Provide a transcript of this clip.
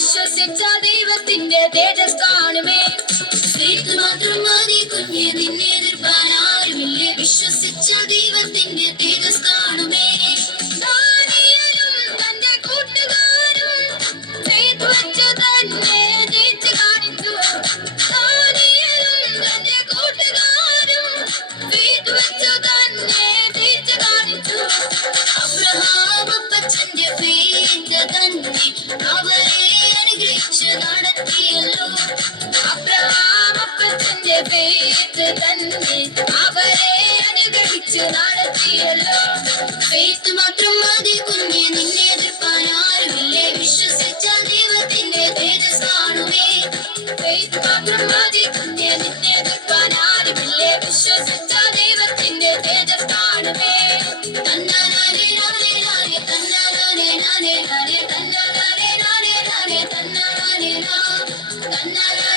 വിശ്വസിച്ച ദൈവത്തിന്റെ തേജസ് കാണുമേ. ഫെയ്ത്ത് മാത്രം മതി കുഞ്ഞെ, നിന്നെ എതിർപ്പാൻ ആരുമില്ലേ. വിശ്വസിച്ച ദൈവത്തിന്റെ തേജസ് കാണുമേ. ദാനിയേലും തന്റെ കൂട്ടുകാരും ഫെയ്ത്ത് വച്ച് തന്നെ ജയിച്ചു കാണിച്ചു. ദാനിയേലും തന്റെ കൂട്ടുകാരും ഫെയ്ത്ത് വച്ച് തന്നെ ജയിച്ചു കാണിച്ചു. അബ്രഹാം അപ്പച്ചന്റെ ഫെയ്ത്ത് തന്നെ അവരെ അനുഗ്രഹിച്ച് നടത്തിയല്ലോ. അബ്രഹാം അപ്പച്ചന്റെ ഫെയ്ത്ത് തന്നെ അവരെ അനുഗ്രഹിച്ച് നടത്തിയല്ലോ. ഫെയ്ത്ത് മാത്രം മതി കുഞ്ഞെ, നിന്നെ എതിർപ്പാൻ ആരുമില്ലേ. വിശ്വസിച്ച ദൈവത്തിന്റെ തേജസ് കാണുമേ. ഫെയ്ത്ത് മാത്രം മതി കുഞ്ഞെ, നിന്നെ എതിർപ്പാൻ ആരുമില്ലേ. വിശ്വസിച്ച ദൈവത്തിന്റെ തേജസ് കാണുമേ. തന്നാലെ നാനേ നാനേ, തന്നാലെ നാനേ നാനേ, തന്നാലെ നാനേ നാനേ, തന്നാലെ നാ, തന്നാലെ